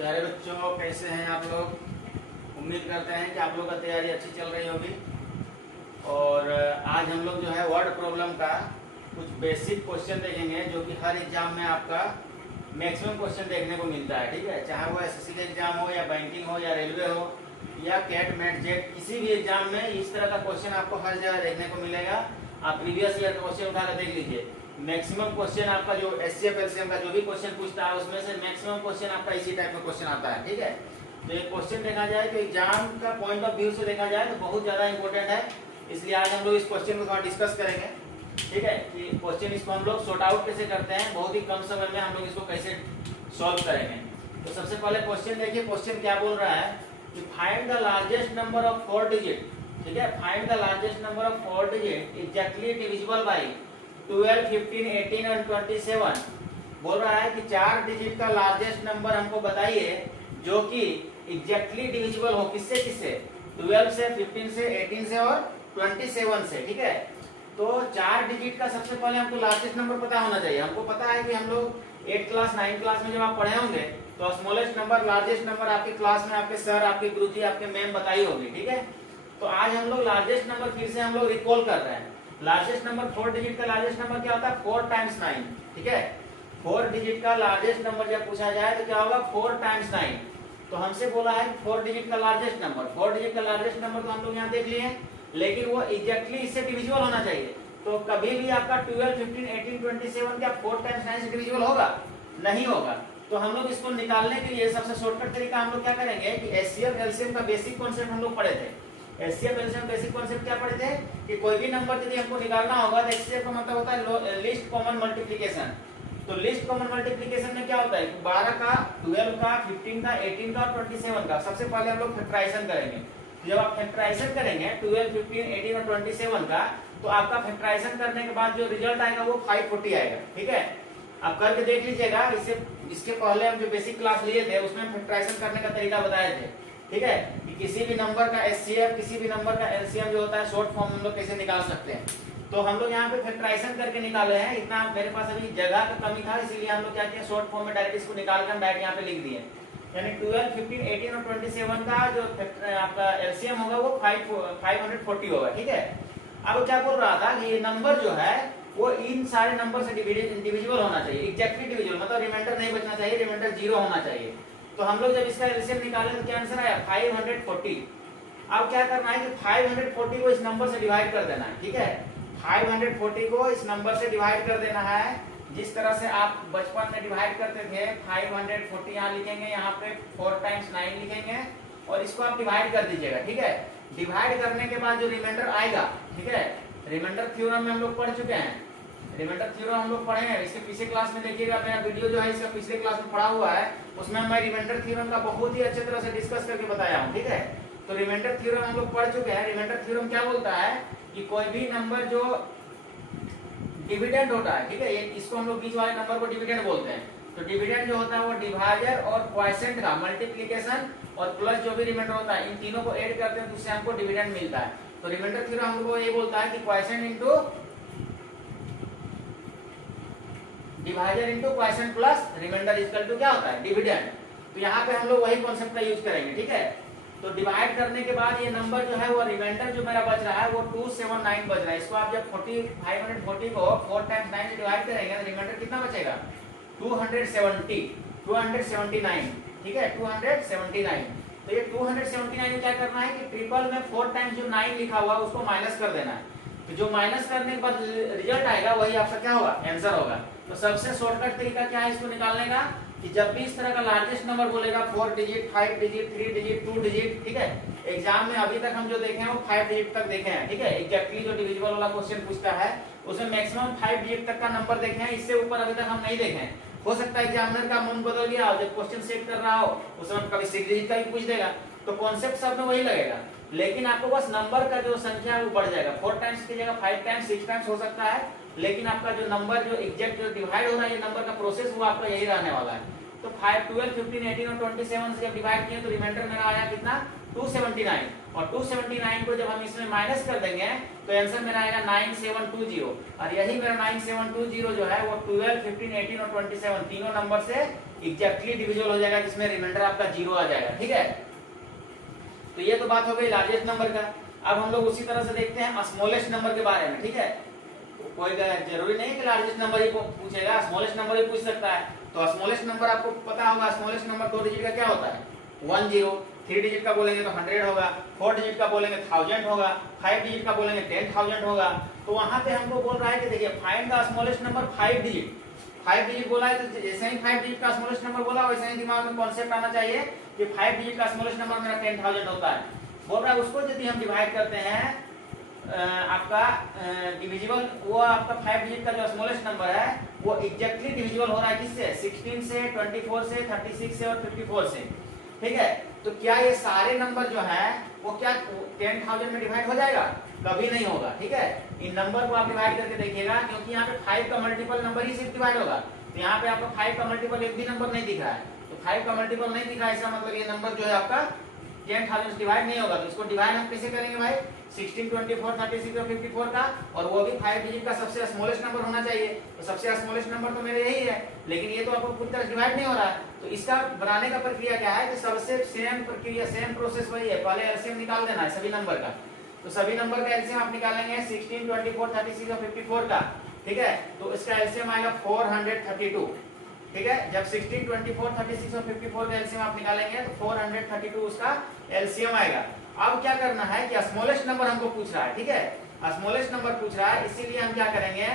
प्यारे बच्चों, कैसे हैं आप लोग। उम्मीद करते हैं कि आप लोग का तैयारी अच्छी चल रही होगी। और आज हम लोग जो है वर्ड प्रॉब्लम का कुछ बेसिक क्वेश्चन देखेंगे जो कि हर एग्जाम में आपका मैक्सिमम क्वेश्चन देखने को मिलता है। ठीक है, चाहे वो एसएससी का एग्जाम हो या बैंकिंग हो या रेलवे हो या कैट मैट जेट, किसी भी एग्जाम में इस तरह का क्वेश्चन आपको हर जगह देखने को मिलेगा। आप प्रीवियस ईयर का क्वेश्चन उठाकर देख लीजिए। मैक्सिमम क्वेश्चन आपका जो एचसीएफ एलसीएम का जो भी क्वेश्चन पूछता है उसमें से मैक्सिमम क्वेश्चन आपका इसी टाइप में क्वेश्चन आता है। ठीक है, तो ये क्वेश्चन देखा जाए तो एग्जाम का पॉइंट ऑफ व्यू से देखा जाए तो बहुत ज्यादा इंपॉर्टेंट है। इसलिए आज हम लोग इस क्वेश्चन को थोड़ा डिस्कस करेंगे। ठीक है, कि क्वेश्चन इसको हम लोग सॉर्ट आउट कैसे करते हैं, बहुत ही कम समय में हम लोग इसको कैसे सॉल्व करेंगे। तो सबसे पहले क्वेश्चन देखिए, क्वेश्चन क्या बोल रहा है कि find the largest number of 4 digit. ठीक है, find the largest number of 4 digit exactly divisible by 12, 15, 18 और 27। बोल रहा है कि 4 डिजिट का लार्जेस्ट नंबर हमको बताइए जो कि एग्जैक्टली डिविजिबल हो। किससे किससे? 12 से, 15 से, 18 से और 27 से। ठीक है, तो 4 डिजिट का सबसे पहले हमको लार्जेस्ट नंबर पता होना चाहिए। हमको पता है कि हम लोग 8 क्लास 9 क्लास में जब आप पढ़े होंगे तो स्मॉलेस्ट नंबर लार्जेस्ट नंबर आपकी क्लास में आपके सर, आपके गुरुजी, आपके मैम बताई होगी। ठीक है, तो आज हम लोग लार्जेस्ट नंबर फिर से हम लोग रिकॉल कर रहे हैं। लार्जेस्ट नंबर 4 डिजिट का लार्जेस्ट नंबर क्या होता है? 4 टाइम्स 9। ठीक है, 4 डिजिट का लार्जेस्ट नंबर जब पूछा जाए तो क्या होगा? 4 टाइम्स 9। तो हमसे बोला है 4 डिजिट का लार्जेस्ट नंबर। 4 डिजिट का लार्जेस्ट नंबर तो हम लोग यहाँ देख लिए, लेकिन वो एग्जैक्टली इससे डिविजिबल होना चाहिए। तो कभी भी आपका 12, 15, 18, 27 क्या 4 टाइम्स 9 से डिविजिबल होगा? नहीं होगा। तो हम लोग इसको निकालने के लिए सबसे शॉर्टकट तरीका हम लोग क्या करेंगे कि एचसीएफ एलसीएम का बेसिक कॉन्सेप्ट हम लोग पढ़े थे। एचसीएफ एलसीएम बेसिक कॉन्सेप्ट क्या पढ़े थे कि कोई भी नंबर यदि हमको निकालना होगा तो एचसीएफ का मतलब होता है लिस्ट कॉमन मल्टीप्लिकेशन। तो लिस्ट कॉमन मल्टीप्लिकेशन में क्या होता है? 12 का, 12 का, 15 का, 18 का और 27 का सबसे पहले हम लोग फैक्टराइजेशन करेंगे। जब आप फैक्टराइजेशन करेंगे 12, 15, 18 और 27 का, तो आपका फैक्टराइजेशन करने के बाद जो रिजल्ट आएगा वो 540 आएगा। ठीक है, आप करके देख लीजिएगा। इसके पहले हम जो बेसिक क्लास लिए थे उसमें फैक्टराइजेशन करने का तरीका बताए थे। ठीक है, कि किसी भी नंबर का एचसीएफ, किसी भी नंबर का एलसीएम जो होता है शॉर्ट फॉर्म हम लोग कैसे निकाल सकते हैं। तो हम लोग यहाँ पे फैक्टराइजेशन करके निकाले हैं। इतना मेरे पास अभी जगह का कमी था, इसीलिए हम लोग क्या किया, शॉर्ट फॉर्म में डायरेक्ट इसको निकाल कर डायरेक्ट यहाँ पे लिख दिए। यानी 12, 15, 18 और 27 का जो आपका एलसीएम होगा वो 540 होगा। ठीक है, अब क्या बोल रहा था कि ये नंबर जो है वो इन सारे नंबर से डिविजिबल होना चाहिए, एग्जैक्टली डिविजिबल, मतलब रिमाइंडर नहीं बचना चाहिए, रिमाइंडर 0 होना चाहिए। तो हम लोग जब इसका एलसीएम निकाले तो क्या आंसर आया? 540। अब क्या करना है कि 540 को इस नंबर से डिवाइड कर देना है। ठीक है, 540 को इस नंबर से डिवाइड कर देना है जिस तरह से आप बचपन में डिवाइड करते थे। 540 यहाँ लिखेंगे, यहाँ पे 4 टाइम्स 9 लिखेंगे और इसको आप डिवाइड कर दीजिएगा। ठीक है, डिवाइड करने के बाद जो रिमाइंडर आएगा, ठीक है, रिमाइंडर थ्योरम में हम लोग पढ़ चुके हैं। रिमाइंडर थ्योरम हम लोग पढ़े हैं, इसके पिछले क्लास में देखिएगा, मेरा वीडियो जो है इसका पिछले क्लास में पढ़ा हुआ है, उसमें मैं रिमाइंडर थ्योरम का बहुत ही अच्छे तरह से डिस्कस करके बताया हूँ। ठीक है, तो रिमाइंडर थ्योरम हम लोग पढ़ चुके हैं। रिमाइंडर थ्योरम क्या बोलता है कि कोई भी नंबर जो डिविडेंड होता है, ठीक है, इसको हम लोग बीच वाले नंबर को डिविडेंड बोलते हैं। तो डिविडेंड जो होता है वो डिवाइजर और क्वोशिएंट का मल्टीप्लिकेशन और प्लस जो भी रिमाइंडर होता है इन तीनों को ऐड करते हैं तो उससे हमको डिविडेंड मिलता है। तो रिमाइंडर थ्योरम हम लोग को ये बोलता है कि quotient into divisor into quotient plus remainder equal to क्या होता है? डिविडेंड। तो यहाँ पे हम लोग वही कॉन्सेप्ट का यूज करेंगे। ठीक है, तो डिवाइड करने के बाद ये नंबर जो है वो रिमाइंडर जो मेरा बच रहा है वो 279 बच रहा है। इसको आप जब 540 को 4 टाइम्स 9 से डिवाइड करेंगे तो रिमाइंडर कितना बचेगा? 279। ठीक है, 279। तो ये 279 में क्या करना है कि ट्रिपल में 4 टाइम्स जो 9 लिखा हुआ है उसको माइनस कर देना है। तो जो माइनस करने के बाद रिजल्ट आएगा वही आपका क्या होगा? आंसर होगा। तो सबसे शॉर्टकट तरीका क्या है इसको निकालने का कि जब भी इस तरह का लार्जेस्ट नंबर बोलेगा 4 डिजिट, 5 डिजिट, 3 डिजिट, 2 डिजिट, ठीक है, एग्जाम में अभी तक हम जो देखे हैं वो 5 डिजिट तक देखे हैं। ठीक है, एग्जैक्टली जो डिविजिबल वाला क्वेश्चन पूछता है उसमें मैक्सिमम 5 डिजिट तक का नंबर देखे हैं, इससे ऊपर अभी तक हम नहीं देखे हैं। हो सकता है एग्जामिनर का मन बदल गया हो, जब क्वेश्चन सेट कर रहा हो उस समय कभी 6 डिजिट का भी पूछ देगा, तो कॉन्सेप्ट सब में वही लगेगा, लेकिन आपको बस नंबर का जो संख्या है वो बढ़ जाएगा। 4 टाइम्स की जगह 5 टाइम्स, 6 टाइम्स हो सकता है, लेकिन आपका जो नंबर जो एग्जैक्ट जो डिवाइड हो रहा है ये नंबर का प्रोसेस वो आपका यही रहने वाला है। तो 5, 12, 15, 18 और 27 से जब डिवाइड किए तो रिमाइंडर मेरा आया कितना? 279, और 279 को जब हम इसमें माइनस कर देंगे तो आंसर मेरा आएगा 9720, और यही मेरा 9720 जो है वो 12, 15, 18 और 27 तीनों नंबर से एग्जैक्टली डिविजिबल हो जाएगा, जिसमें रिमाइंडर आपका 0 आ जाएगा। ठीक है, तो ये तो बात हो गई लार्जेस्ट नंबर का। अब हम लोग उसी तरह से देखते हैं स्मॉलेस्ट नंबर के बारे में। ठीक है, कोई जरूरी नहीं कि लार्जेस्ट नंबर ही पूछेगा, स्मॉलेस्ट नंबर ही पूछ सकता है। तो स्मॉलेस्ट नंबर आपको पता होगा, स्मॉलेस्ट नंबर 2 डिजिट का क्या होता है 10, 3 डिजिट का बोलेंगे तो 100 होगा, 4 डिजिट का बोलेंगे 1000 होगा, 5 डिजिट का बोलेंगे 10,000 होगा। तो वहां पे हमको बोल रहा है कि देखिए find the smallest number 5 digit. 5 digit बोला है तो जैसे ही 5 डिजिट का स्मॉलेस्ट नंबर बोला वैसे ही दिमाग में कॉन्सेप्ट आना चाहिए कि 5 डिजिट का स्मॉलेस्ट नंबर मेरा 10,000 होता है। बोल रहा है उसको यदि हम डिवाइड करते हैं आपका डिविजिबल, वो आपका 5 डिजिट का जो स्मॉलेस्ट नंबर है वो एग्जैक्टली डिविजिबल हो रहा है किससे, 16 से, 24 से, 36 से और 54 से। ठीक है, तो क्या ये सारे नंबर जो है वो क्या 10,000 में डिवाइड हो जाएगा? कभी नहीं होगा। ठीक है, इन नंबर को आप डिवाइड करके देखिएगा, क्योंकि यहाँ पे 5 का मल्टीपल नंबर ही सिर्फ डिवाइड होगा। तो यहाँ पे आपको 5 का मल्टीपल एक भी नंबर नहीं दिख रहा है, तो 5 का मल्टीपल नहीं दिख रहा है, इसका मतलब ये नंबर जो है आपका 10,000 डिवाइड नहीं होगा। तो इसको डिवाइड हम कैसे करेंगे भाई, 16, 24, 36 और 54 का, और वो भी 5 डिजिट का सबसे स्मॉलेस्ट नंबर होना चाहिए। तो सबसे स्मॉलेस्ट नंबर तो मेरे यही है, लेकिन ये तो आपको पूरी तरह डिवाइड नहीं हो रहा है। तो इसका बनाने का प्रक्रिया क्या है कि सबसे सेम प्रक्रिया, सेम प्रोसेस वही है, पहले एलसीएम निकाल देना है सभी नंबर का। तो सभी नंबर का एलसीएम आप निकालेंगे 16, 24, 36 और 54 का। ठीक है, तो इसका एलसीएम आएगा 432। ठीक है, जब 16, 24, 36 और 54 का एलसीएम आप निकालेंगे तो 432 उसका एलसीएम आएगा। अब क्या करना है कि स्मॉलेस्ट नंबर हमको पूछ रहा है। ठीक है, स्मॉलेस्ट नंबर पूछ रहा है, इसीलिए हम क्या करेंगे,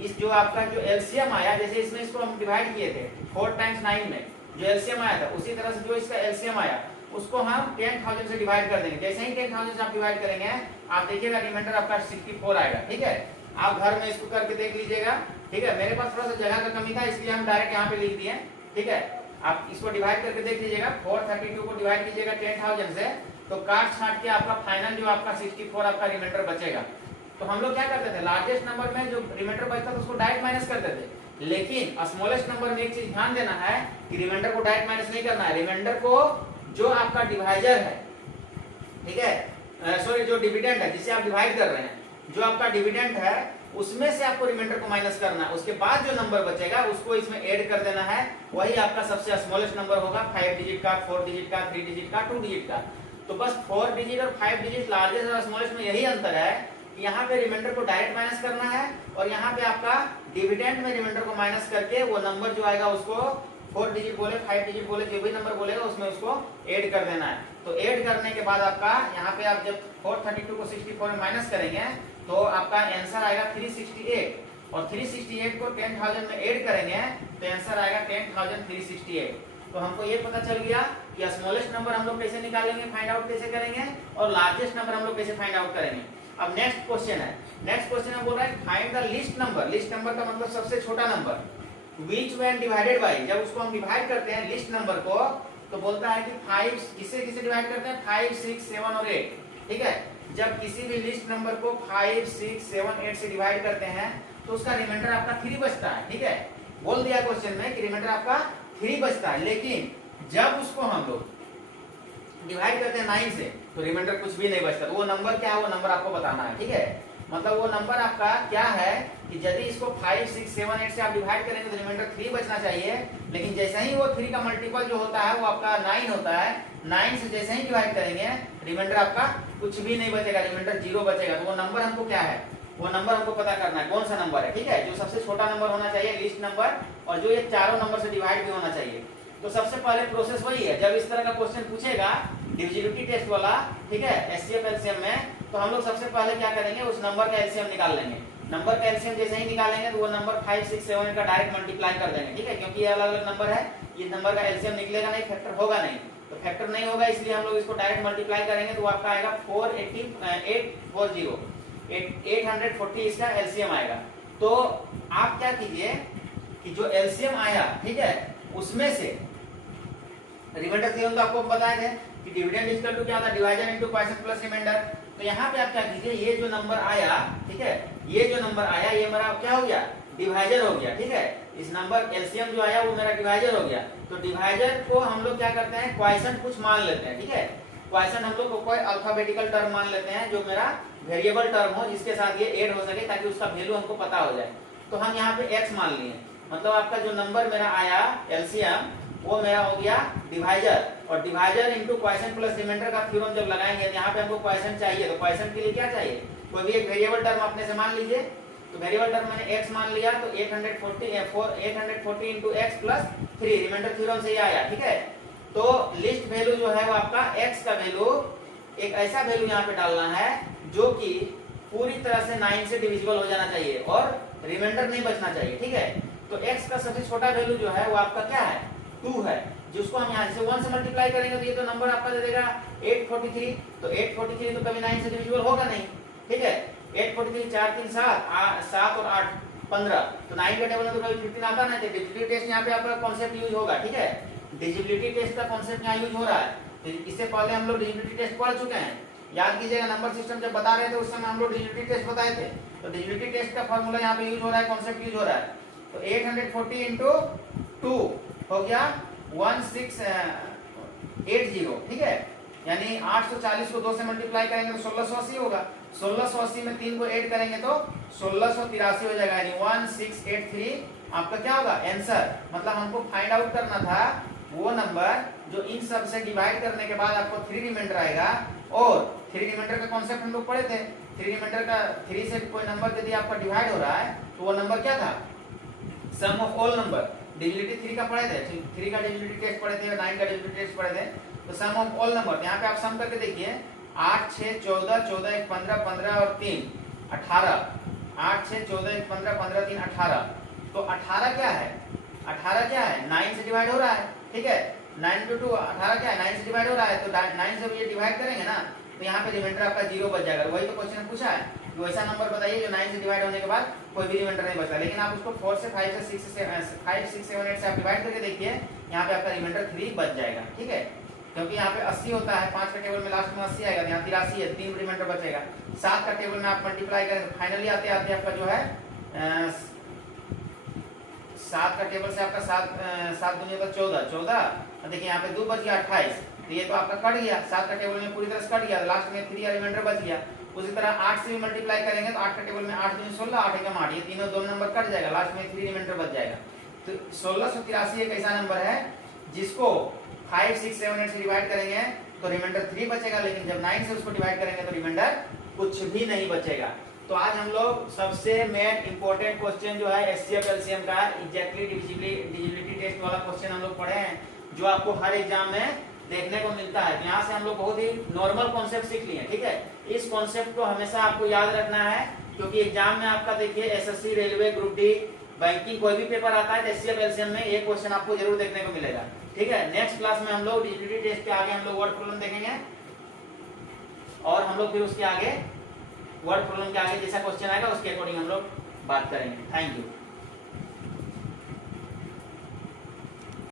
इस जो आपका जो एलसीएम आया, जैसे इसमें इसको हम डिवाइड किए थे 4 टाइम्स 9 में जो एलसीएम आया था, उसी तरह से जो इसका एलसीएम आया उसको हम 10,000 से डिवाइड कर देंगे। जैसे ही 10,000 से आप डिवाइड करेंगे आप देखिएगा रिमाइंडर आपका 64 आएगा। ठीक है, आप घर में इसको करके देख लीजिएगा। ठीक है, मेरे पास थोड़ा सा जगह का कमी था इसलिए हम डायरेक्ट यहाँ पे लिख दिए। ठीक है, आप इसको डिवाइड करके देख लीजिएगा, 432 को डिवाइड कीजिएगा 10,000 से, तो काट छाट के आपका फाइनल जो आपका 64 आपका रिमाइंडर बचेगा। तो हम लोग क्या करते थे, लार्जेस्ट नंबर में जो रिमाइंडर बचता था उसको डायरेक्ट माइनस करते थे, लेकिन स्मॉलेस्ट नंबर में एक चीज ध्यान देना है कि रिमाइंडर को डायरेक्ट माइनस नहीं करना है। रिमाइंडर को जो आपका डिवाइजर है, ठीक है, सॉरी जो डिविडेंड है जिसे आप डिवाइड कर रहे हैं, जो आपका डिविडेंड है उसमें से आपको रिमाइंडर को माइनस करना है। उसके बाद जो नंबर बचेगा उसको इसमें ऐड कर देना है, वही आपका सबसे स्मॉलेस्ट नंबर होगा, 5 डिजिट का, 4 डिजिट का, 3 डिजिट का, 2 डिजिट का। तो बस 4 डिजिट और 5 डिजिट लार्जेस्ट और स्मॉलेस्ट में यही अंतर है कि यहाँ पे रिमाइंडर को डायरेक्ट माइनस करना है, और यहाँ पे आपका डिविडेंड में रिमाइंडर को माइनस करके वो नंबर जो आएगा उसको 4 डिजिट बोले, 5 डिजिट बोले, जो भी नंबर बोलेगा उसमें उसको ऐड कर देना है। तो ऐड करने के बाद आपका यहाँ पे आप जब 432 को 64 में माइनस करेंगे तो आपका आंसर आएगा 368, और 368 को 10,000 में ऐड करेंगे तो आंसर आएगा 10,368। तो हमको ये पता चल गया कि स्मॉलेस्ट नंबर हम लोग कैसे निकालेंगे, फाइंड आउट कैसे करेंगे, और लार्जेस्ट नंबर हम लोग कैसे फाइंड आउट करेंगे। अब नेक्स्ट क्वेश्चन है, नेक्स्ट क्वेश्चन में बोल रहा है find the least number. Least number का मतलब सबसे छोटा number, which when divided by, जब उसको हम डिवाइड करते हैं लिस्ट नंबर को तो बोलता है कि 5 किसे किसे डिवाइड करते हैं, 5, 6, 7 और 8। ठीक है, जब किसी भी लिस्ट नंबर को 5, 6, 7, 8 से डिवाइड करते हैं तो उसका रिमाइंडर आपका 3 बचता है। ठीक है, बोल दिया क्वेश्चन में कि रिमाइंडर आपका 3 बचता है, लेकिन जब उसको हम लोग डिवाइड करते हैं 9 से तो रिमाइंडर कुछ भी नहीं बचता। तो वो नंबर क्या है, वो नंबर आपको बताना है। ठीक है, मतलब वो नंबर आपका क्या है कि यदि इसको 5, 6, 7, 8 से आप डिवाइड करेंगे तो रिमाइंडर 3 बचना चाहिए, लेकिन जैसे ही वो 3 का मल्टीपल जो होता है वो आपका 9 होता है, 9 से जैसे ही डिवाइड करेंगे रिमाइंडर आपका कुछ भी नहीं बचेगा, रिमाइंडर 0 बचेगा। तो वो नंबर हमको क्या है, वो नंबर हमको पता करना है कौन सा नंबर है। ठीक है, जो सबसे छोटा नंबर होना चाहिए लिस्ट नंबर, और जो ये चारों नंबर से डिवाइड भी होना चाहिए। तो सबसे पहले प्रोसेस वही है, जब इस तरह का क्वेश्चन पूछेगा डिविजिबिलिटी टेस्ट वाला, ठीक है, एचसीएफ एलसीएम में, तो हम लोग सबसे पहले क्या करेंगे, उस नंबर का एलसीएम निकाल लेंगे। नंबर का एलसीएम जैसे ही निकालेंगे तो वो नंबर 5, 6, 7 का डायरेक्ट मल्टीप्लाई कर देंगे। ठीक है, क्योंकि ये अलग अलग नंबर है, ये नंबर का एलसीएम निकलेगा नहीं, फैक्टर होगा नहीं, तो फैक्टर नहीं होगा, इसलिए हम लोग इसको डायरेक्ट मल्टीप्लाई करेंगे तो आपका आएगा 840 इसका एलसीएम आएगा। तो आप क्या कीजिए कि जो एलसीएम आया, ठीक है, उसमें से रिमाइंडर थ्योरम तो आपको बताया है कि डिविडेंड इक्वल टू क्या होता है, divisor into quotient plus remainder. तो यहाँ पे आप क्या कीजिए, ये जो नंबर आया, ठीक है, ये जो नंबर आया ये मेरा क्या हो गया, डिवाइजर हो गया। ठीक है, इस नंबर एलसीएम जो आया वो मेरा डिवाइजर हो गया। तो डिवाइजर को हम लोग क्या करते हैं, क्वोशिएंट कुछ मान लेते हैं। ठीक है, क्वेश्चन हम लोग को कोई अल्फाबेटिकल टर्म मान लेते हैं जो मेरा वेरिएबल टर्म हो, जिसके साथ ये ऐड हो सके ताकि उसका वैल्यू हमको पता हो जाए। तो हम यहाँ पे x मान लिए, मतलब आपका जो नंबर मेरा आया एलसीएम वो मेरा हो गया डिवाइजर, और divisor into question plus remainder का थ्योरम जब लगाएंगे तो यहाँ पे हमको क्वेश्चन चाहिए, तो क्वेश्चन के लिए क्या चाहिए, कोई भी एक वेरिएबल टर्म अपने से मान लीजिए। तो वेरिएबल टर्म मैंने x मान लिया, तो 840 into x plus 3 remainder theorem से ही आया, ठीक है। तो लिस्ट वैल्यू जो है वो आपका x का वैल्यू एक ऐसा वैल्यू यहाँ पे डालना है जो कि पूरी तरह से 9 से डिविजिबल हो जाना चाहिए और रिमाइंडर नहीं बचना चाहिए, ठीक है। तो x का सबसे छोटा वैल्यू जो है वो आपका क्या है, 2 है, जिसको हम यहाँ से 1 से मल्टीप्लाई करेंगे तो ये तो नंबर आपका दे देगा 843। तो 843 तो कभी 9 से डिविजिबल होगा नहीं, ठीक है। 843 4 3 7 और 8 15, तो 9 के टेबल में तो कभी 15 आता नहीं। डिजिबिलिटी टेस्ट यहाँ पे आपका कॉन्सेप्ट यूज होगा, ठीक है। डिजिबिलिटी टेस्ट का कॉन्सेप्ट यहाँ यूज हो रहा है। तो इससे पहले हम लोग डिजिबिलिटी टेस्ट पढ़ चुके हैं, याद कीजिएगा। नंबर सिस्टम जब बता रहे थे उस समय हम लोग डिजिबिलिटी टेस्ट बताए थे। तो डिजिबिलिटी टेस्ट का फॉर्मूला यहाँ पे यूज हो रहा है, कॉन्सेप्ट यूज हो रहा है। तो 840 इंटू 2 हो गया 1680, ठीक है। यानी 840 को 2 से मल्टीप्लाई करेंगे तो 1680 होगा। 1680 में 3 को ऐड करेंगे तो 1683 हो जाएगा, यानी 1683 आपका क्या होगा आंसर। मतलब हमको फाइंड आउट करना था वो नंबर जो इन सब से डिवाइड करने के बाद आपको 3 रिमाइंडर आएगा। और 3 रिमाइंडर का कॉन्सेप्ट हम लोग पढ़े थे। 3 रिमाइंडर का 3 से कोई नंबर यदि आपका डिवाइड हो रहा है तो वो नंबर क्या था, सम ऑफ ऑल नंबर। डिजिबिलिटी 3 का पढ़े थे, 3 का डिजिबिलिटी टेस्ट पढ़े थे और 9 का डिजिबिलिटी टेस्ट पढ़े थे। तो सम ऑफ ऑल नंबर यहाँ पे आप सम करके देखिए, 8 6 14 14 1 15 15 और 3 18, 8 6 14 1 15 15 3 18। तो 18 क्या है, 18 क्या है 9 से डिवाइड हो रहा है, ठीक है। 9 into 2 18 क्या है 9 से डिवाइड हो रहा है। तो 9 से ये डिवाइड करेंगे ना तो यहाँ पे रिमाइंडर आपका 0 बच जाएगा। वही तो क्वेश्चन में पूछा है कि वैसा नंबर बताइए जो 9 से डिवाइड होने के बाद कोई भी रिमाइंडर नहीं बचता। लेकिन आप उसको 4 से 5 से 6 से 5 6 7 8 से आप डिवाइड करके देखिए, यहाँ पे आपका रिमाइंडर 3 बच जाएगा, ठीक है। क्योंकि यहाँ पे 80 होता है, 5 का टेबल में लास्ट में 80 आएगा, यहाँ 83 है, 3 रिमाइंडर बचेगा। 7 का टेबल में आप मल्टीप्लाई करें तो फाइनली आते आते आपका जो है 7 का टेबल से आपका 7 दूनी होता 14, देखिए यहाँ पे 2 बच गया 28। तो ये तो आपका कट गया, 7 का टेबल में पूरी तरह से कट गया, लास्ट में 3 रिमाइंडर बच गया। उसी तरह 8 से भी मल्टीप्लाई करेंगे तो 8 का टेबल में 8 दूनी 16 8 एकम 8, ये तीनों 2 नंबर कट जाएगा, लास्ट में 3 रिमाइंडर बच जाएगा। तो 1683 एक ऐसा नंबर है जिसको 5 6 7 8 से डिवाइड करेंगे तो रिमाइंडर 3 बचेगा, लेकिन जब 9 से उसको डिवाइड करेंगे तो रिमाइंडर कुछ भी नहीं बचेगा। तो आज हम लोग सबसे मेन इंपॉर्टेंट क्वेश्चन जो है एचसीएफ एलसीएम का एग्जैक्टली डिविजिबिलिटी टेस्ट वाला क्वेश्चन हम लोग पढ़े हैं, जो आपको हर एग्जाम में देखने को मिलता है। तो यहाँ से हम लोग बहुत ही नॉर्मल कॉन्सेप्ट सीख लिए, ठीक है। इस कॉन्सेप्ट को हमेशा आपको याद रखना है, क्योंकि एग्जाम में आपका देखिए SSC, railway, group D, banking कोई भी पेपर आता है एचसीएफ एलसीएम में ये क्वेश्चन आपको जरूर देखने को मिलेगा, ठीक है। नेक्स्ट क्लास में हम लोग डिविजिबिलिटी टेस्ट के आगे हम लोग वर्ड प्रॉब्लम देखेंगे, और हम लोग फिर उसके आगे वर्ड प्रॉब्लम के आगे जैसा क्वेश्चन आएगा उसके अकॉर्डिंग हम लोग बात करेंगे। Thank you.